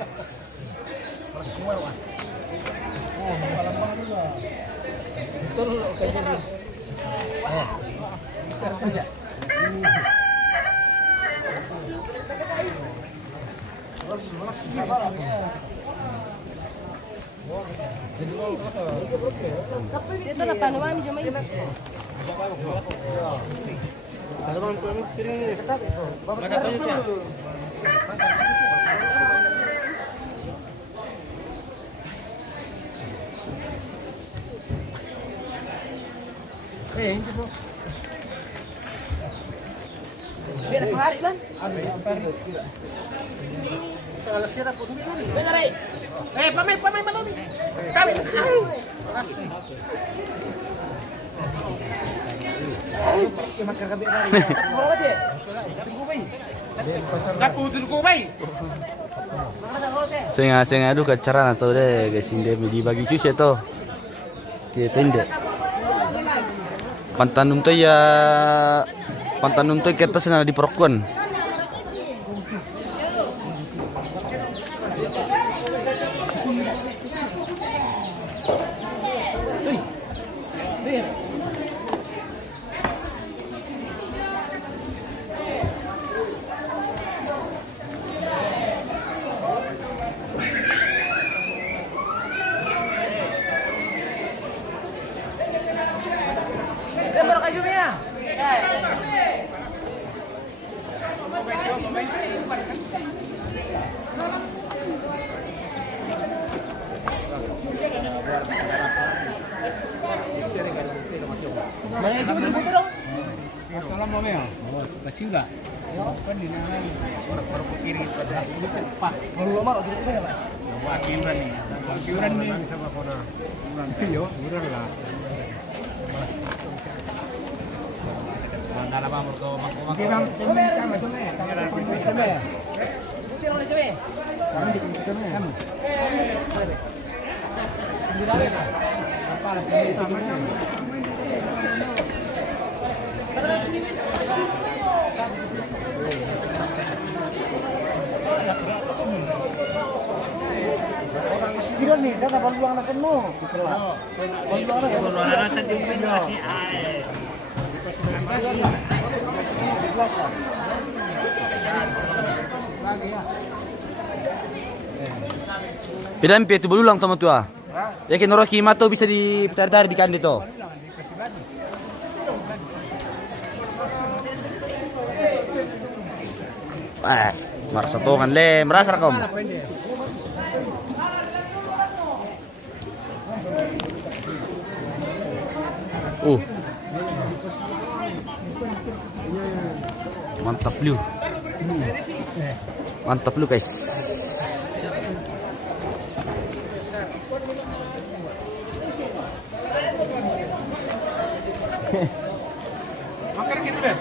Dito na panuan medyo may. Hindi po. Biar aku hari kan. Sa alas sira po. Benar ay. Pamay malami. Kami. Magkagabi na rin. Mau aja. Kapudul ko bay. Saya ngadu ke cara na to deh guys, ini di bagi susu to. Kita inde. Pantanum to kita sana di perokon. Baru kayu ya. Mana itu betul dong? Kalau mau ya, kasih enggak? Kan di mana? Baru kiri pada Pak. Baru lama udah itu ya, Pak. Wakilan nih. Wakilan nih sama kona. Yo, murah lah. Mandala ba mo to magkuha. Kita kami to na. Buti lang ito eh. Kami di kita na. Kami. Hindi namin. Para kami. Istilah nih, kata peluang nasan mo. Peluang nasan din mo. Pidan itu berulang sama tua. Yakin orang kima tuh bisa diputar-putar di kan itu. Marasa tongan le, merasa kamu. Mantap lu guys. Makan gitu deh.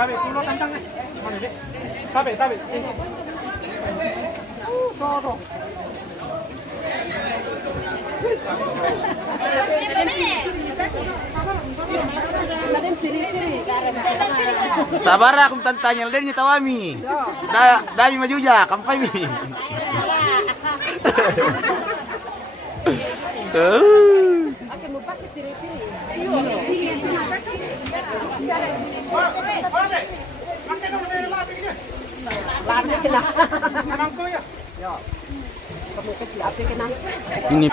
Tabi, kulo kantang. Tabi. Todo. Sabar aku tantanya dan ni tawami. Dami maju ya, kampai mi. Ini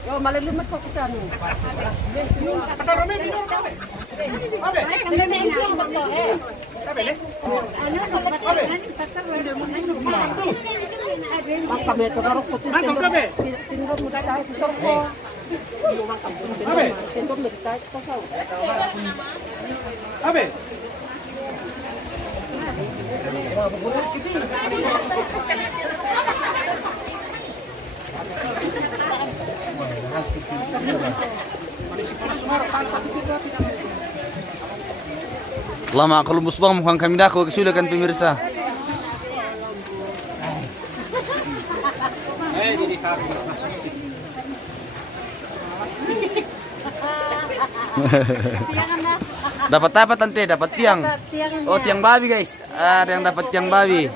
Yo, malilimat ko kita no. Kami itu karo kutu. Tinggal muda tayo sorko. Tinggal muda tayo pasau. Lama Columbus Bang mukhang kami dako kesulitan pemirsa. Dapat apa tante? Dapat tiang. Oh tiang babi guys. Ada yang dapat tiang babi.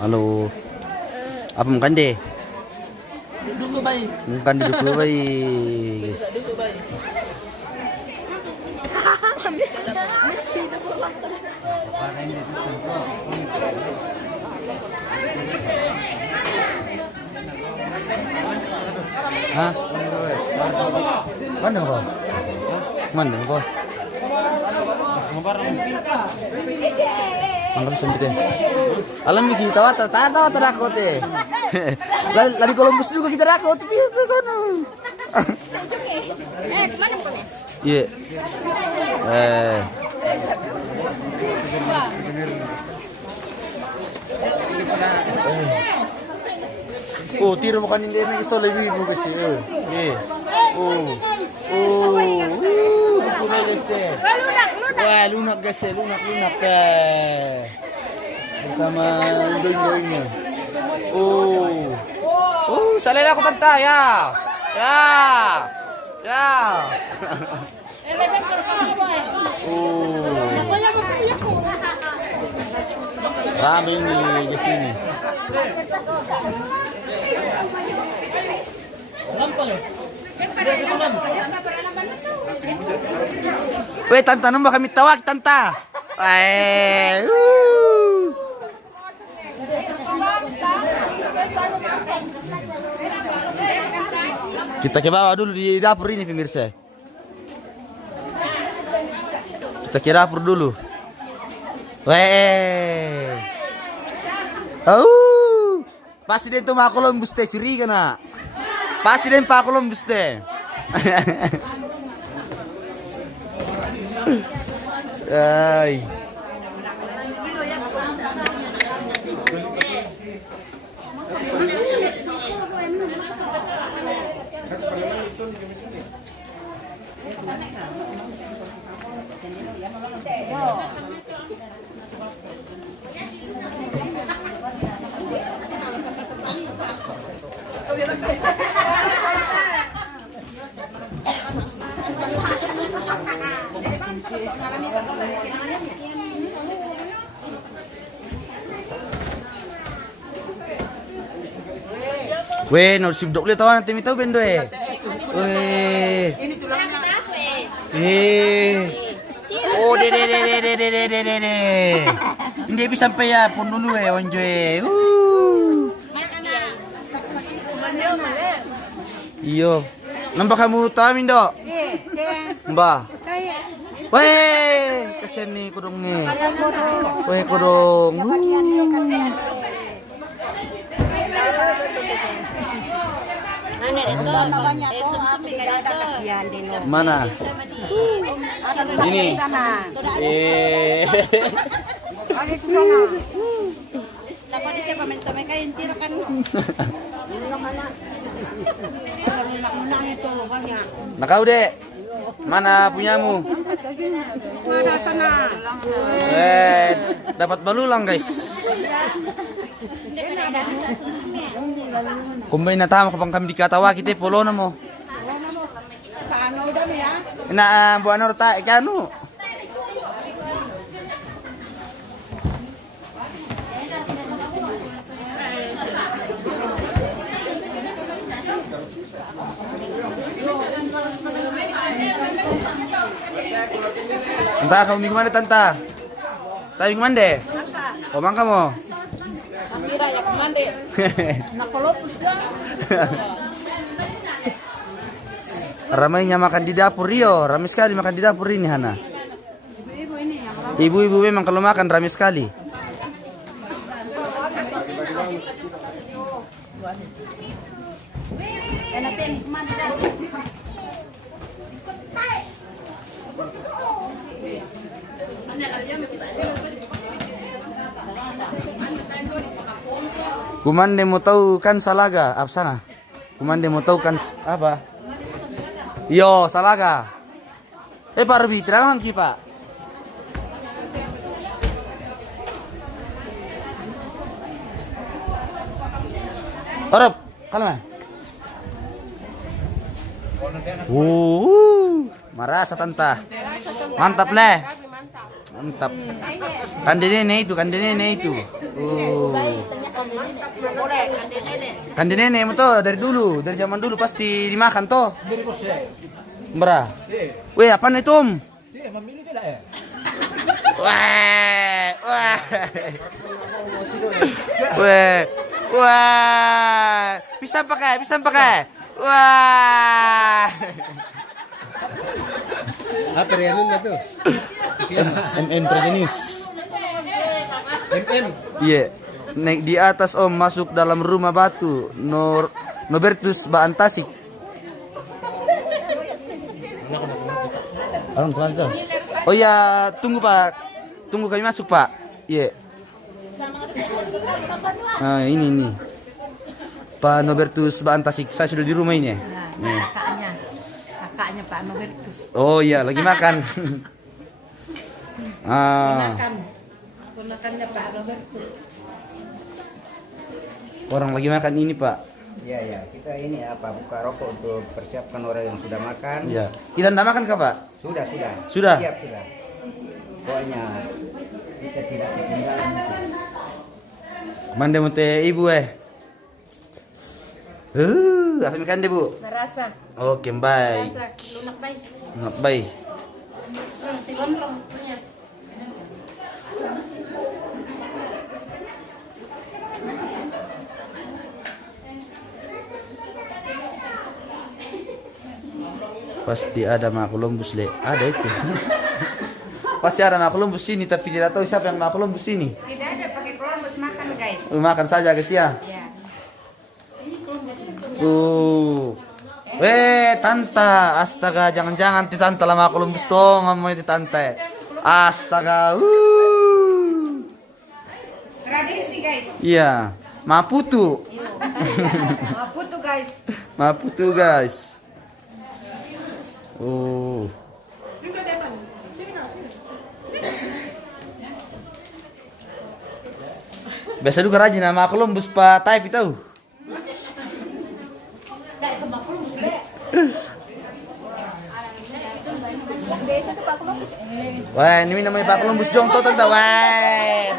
Halo. Apa makan deh? Duduk baik. Makan duduk dulu baik, guys. Duduk baik. Hah? Mana kau? Mana kau? Mangkal sempit. Alam ni kita tawa takut eh. Lari Columbus juga kita takut tapi itu kan. Kemana bukannya? Iya. Oh, tiro mo kanina na iso lebih mo kasi. Eh. Punay kasi. Wah, lunak kasi, lunak. Bersama doing-doingnya. Salin ako tanta, ya. Rame ini di sini. Weh, tanta nung ba kami tawag, tanta? Kita ke bawah dulu di dapur ini pemirsa. Kita ke dapur dulu. Weh. Pasti dia itu Pak Columbus teh curiga nak. Pasti dia Pak Columbus teh. Ay. Weh, no sibuk lihat tahu nanti mitau bendo eh. Weh. Ini tulangnya apa Oh, de. Hindi bisa sampai ya pun dulu onjo Iyo. Nampak kamu tahu mindo? Mbak. Weh, kasihan nih kudungnya. Weh, kudung. Mana? Ini. Dapat siapa minta mereka yang tirakan. Nakau dek. Mana punyamu? Mana sana? Dapat balulang guys. Kumbay na tama kapag kami dikatawa kita polo na mo. Paano daw ya? Ina buwan orta ikano. Entah kamu minggu mana tanta? Tayo minggu mana? O mangka mo? Kira ya kemande. Nakolopus ya. Ramainya makan di dapur Rio, ramai sekali makan di dapur ini Hana. Ibu-ibu ini yang Ibu-ibu memang kalau makan ramai sekali. enakin kemande dah. Kumande mau tahu kan salaga apa sana? Kumande mau tahu kan apa? Yo salaga. Pak Rubi terang ki Pak. Orop, kalma. Marasa tanta. Mantap leh. Mantap. Kandine itu. Kandine nenek itu dari dulu, dari zaman dulu pasti dimakan toh. Mbra. Weh, apa nih Tom? Wah. Bisa pakai. Wah. Apa ya nun itu? MM Progenis. MM. Iya. Naik di atas Om, masuk dalam rumah batu. Nobertus Baantasik. Oh ya, tunggu Pak. Tunggu kami masuk Pak. Iya. Nah, ini. Pak Nobertus Baantasik. Saya sudah di rumah ini. Nih. Kakaknya Pak Nobertus. Oh iya, lagi makan. Ponakannya Pak Nobertus. Orang lagi makan ini Pak. Iya, kita ini buka rokok untuk persiapkan orang yang sudah makan. Iya. Kita tidak makan kah Pak? Sudah. Sudah? Siap, sudah. Pokoknya kita tidak ketinggalan. Mande mute ibu apa makan deh Bu? Merasa. Oke, baik. Lunak baik. Baik. Si gondrong punya. Pasti ada Mak Columbus le. Ada itu. Pasti ada Mak Columbus sini, tapi tidak tahu siapa yang Mak Columbus sini. Tidak ada pakai Columbus makan guys. Makan saja guys ya. Ya. Tanta, astaga, jangan-jangan ti tanta lah Mak Columbus toh ngomong ti tanta. Astaga. Tradisi guys. Iya, Maputu. Maputu guys. Maputu guys. Biasa juga rajin sama Columbus Pak type tahu. Wah, ini namanya Pak Columbus Jongto tante. Wah,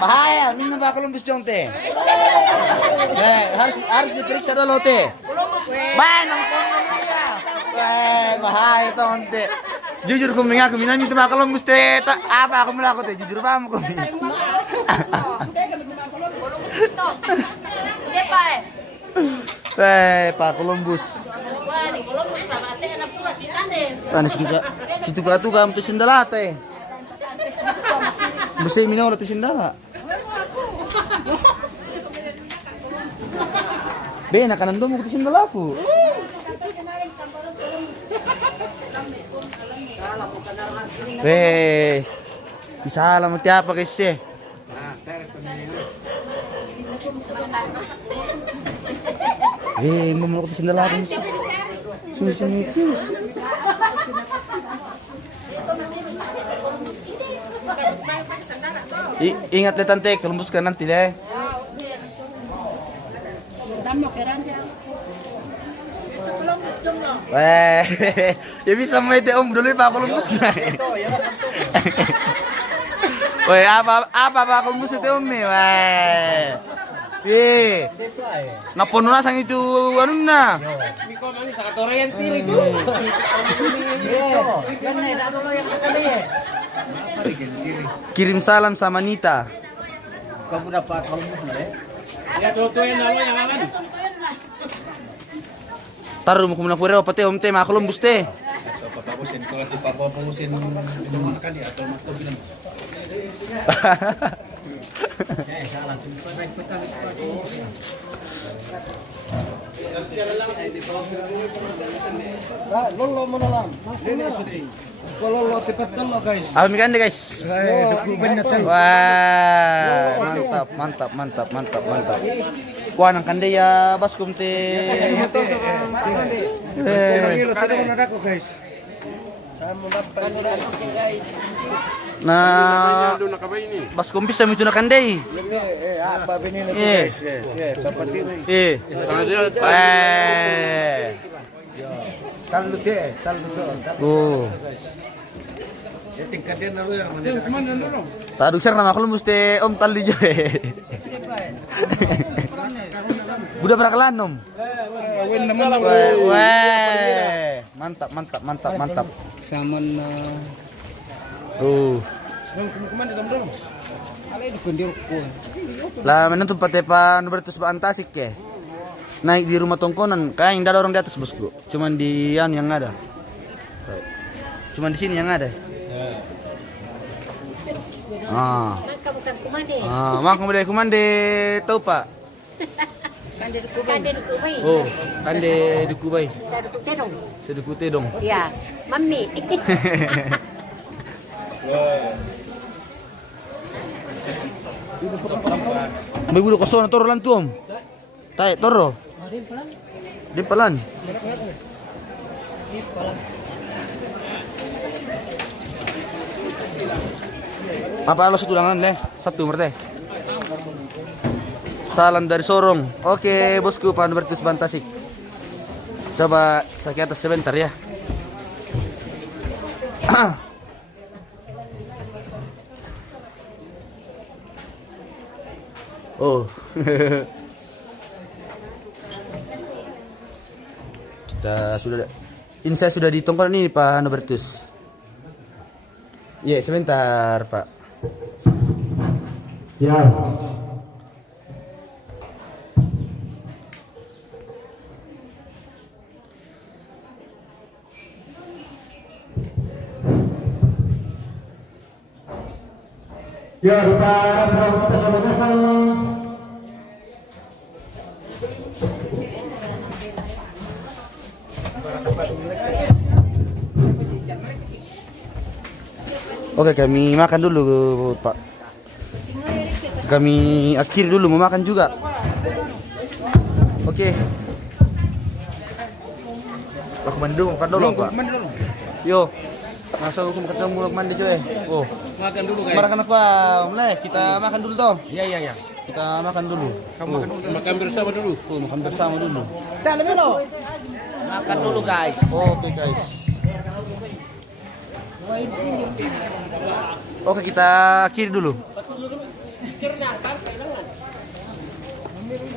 bahaya. Ini Pak Columbus Jongte. Harus diperiksa dulu teh. Wah, nongkrong dia. Wah, bahaya tuh tante. Jujur aku mengaku minum itu Pak Columbus teh. Apa aku melakukan teh? Jujur paham aku. Pak Columbus. Panas juga. Situ batu kamu tuh sendala teh. Mesti minum udah sendala. Benak kanan dong mau sendala aku. Bisa lah mati apa guys sih? Mau ke sendal aku. Sini. Ingat deh tante, Columbus kan nanti deh. Ya bisa main Om dulu Pak Columbus. Weh, apa Pak Columbus itu Om nih, weh. Napono na sang itu ano na. Kirim salam sama Nita. Kamu dapat Columbus na eh? Ya, tutuin na lo yang akan. Taruh mo kumuna pure pati om te makulong buste. Papapusin ko at papapusin naman kali atau magtubilan. Lolo mo na lang. Kalau tepat tolo guys. Alami kan guys. Dukuban na tayo. Wah, mantap. Wah, nang kande ya baskum te. Ako guys. Na baskum bisa itu na kande. Apa binili Eh. guys? Tempat ini. Talu te, talu to. Oh. Tingkat dia nalu yang mana? Taduk sir nama kalau mesti om tali je. Budak berakalan om. Win naman lang. Wah, mantap. Saman na... Kuman di dalam. Alay, dikundir ko. Lah menentu pate pa Nobertus ba antasik ke. Naik di rumah tongkonan, kayak yang ada orang di atas bosku. Cuman di yang ada. Cuman di sini yang ada. Maka bukan kumande. Mak kemudian kumande tahu pak? Kande Dukubai. Oh, kande di Kubai. Saya Dukutedong. Sedekute dong. Ya, mami. May bulo ko na toro lang tuom. Tay, toro. Di palan. Apa alas itu langan leh? Satu merte. Salam dari Sorong. Oke, bosku Pak Nobertus Bantasik. Coba saya ke atas sebentar ya. Oh. Kita sudah Insa sudah di tongkol ini Pak Nobertus. Iya, sebentar, Pak. Ya. Ya, kita sama-sama. Oke, kami makan dulu, Pak. Kami akhir dulu mau makan juga. Oke. Aku mandi dulu, makan dulu, Pak. Yo. Masa aku ketemu mau mandi cuy. Oh. Makan dulu guys. Makan apa? Mulai kita makan dulu toh. Iya. Kita makan dulu. Kamu makan dulu. Makan bersama dulu. Tuh, makan bersama dulu. Makan dulu guys. Oke, guys. Oke, kita akhiri dulu.